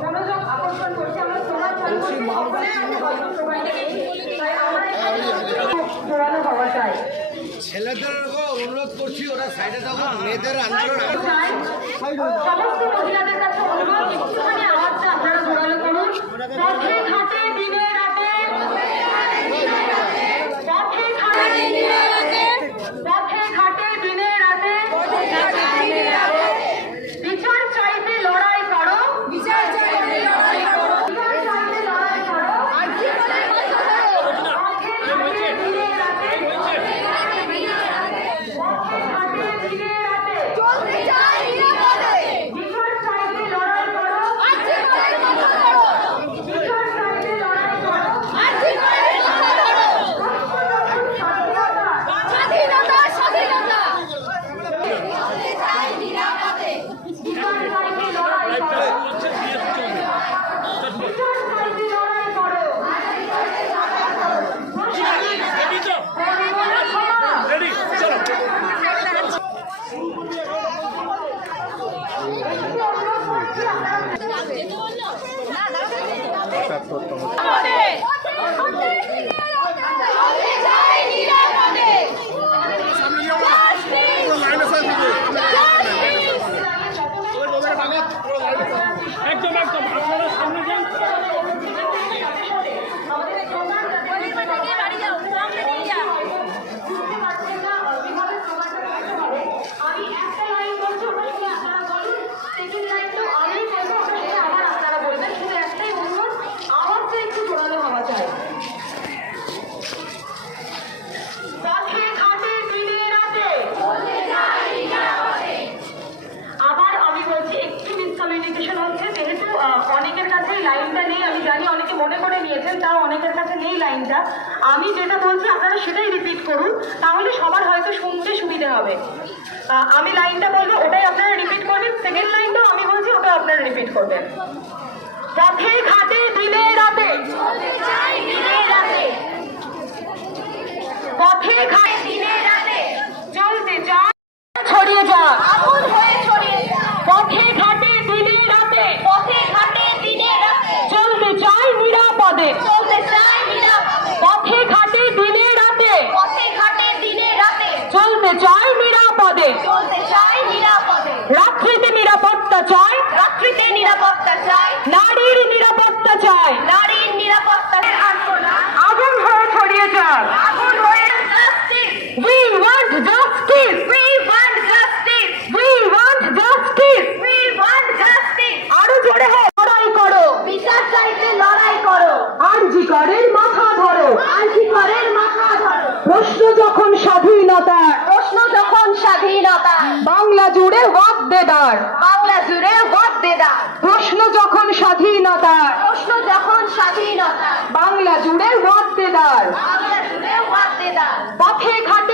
মনোযোগ আকর্ষণ করছে আমরা জোরালো হওয়া চাই। ছেলেদেরকে অনুরোধ করছি ওরা সাইডে থাকুন মেয়েদের আন্দোলন সমস্ত মহিলাদের কাছে অনুরোধ একটুখানি আওয়াজটা আপনারা জোরালো করুন। ঘাটে রাতে পথে ঘাটে দিনে রাতে পথে ঘাটে দিনে রাতে বিচার চাইতে লড়াই করো বিচার চাইতে লড়াই করো বিচার চাইতে লড়াই করো পথে ঘাটে দিনে রাতে পথে ঘাটে দিনে রাতে চলতে চাই নিরাপদে বিচার চাইতে লড়াই করো আজকে করে কথা ধরো বিচার চাইতে লড়াই করো আজকে করে কথা ধরো স্বাধীনতা স্বাধীনতা চলতে চাই নিরাপদে বিচার চাইতে লড়াই করো বিচার চাইতে লড়াই করো পরিমলা ক্ষমা একটু অনুরোধ করছি আপনারা চলতে চাই নিরাপদে একদম একদম আপনারা সামনে যান আমাদের প্রধান বুঝতে পারছেন না কীভাবে প্রমাণটা করতে হবে আমি একটা লাইন বলছি ওটা শুনে আপনারা বলুন সেকেন্ড লাইনটা আমি বলব ওটা শুনে আবার আপনারা বলবেন শুধু একটাই অনুরোধ আওয়াজটা একটু জোরালো হওয়া চাই পথে ঘাটে দিনে রাতে আবার আমি বলছি একটু মিসকমিউনিকেশন হচ্ছে যেহেতু আহ, অনেকের কাছে এই লাইনটা নেই আমি জানি অনেকে মনে করে নিয়েছেন তাও অনেকের কাছে নেই লাইনটা। আমি যেটা বলছি আপনারা সেটাই রিপিট করুন তাহলে সবার হয়তো শুনতে সুবিধা হবে। আমি লাইনটা বলব ওটাই আপনারা রিপিট করবেন সেকেন্ড লাইনটাও আমি বলছি ওটা আপনারা রিপিট করবেন। পথে ঘাটে দিনে রাতে। পথে ঘাটে দিনে রাতে চলতে চায় ছড়িয়ে যাক আগুন হয়ে ছড়িয়ে যায় পথে ঘাটে দিনে রাতে পথে ঘাটে দিনে রাতে চলতে চাই নিরাপদে চলতে চাই নিরাপদে পথে ঘাটে দিনে রাতে পথে ঘাটে দিনে রাতে চলতে চাই নিরাপদে চলতে চাই নিরাপদে রাত্রিতে নিরাপত্তা চাই। রাত্রিতে নিরাপত্তা চাই। নারীর নিরাপত্তা চাই। নারীর নিরাপত্তা আন্দোলন আগুন হয়ে ছড়িয়ে যাক। আগুন হয়ে justice we want justice we want justice we want justice we want justice আরও জোরে হোক লড়াই করো। বিচার চাইতে লড়াই করো। আরজি করের মাথা ধরো। আর্থিকরের মাথা ধরো। প্রশ্ন যখন স্বাধীনতা স্বাধীনতা। বাংলা জুড়ে ওয়াক দেদার বাংলা জুড়ে ভোট দেদার প্রশ্ন যখন স্বাধীনতা। প্রশ্ন যখন স্বাধীনতা। বাংলা জুড়ে ওয়াক দেদার বাংলা জুড়ে ভোট দেদার পথে ঘাটে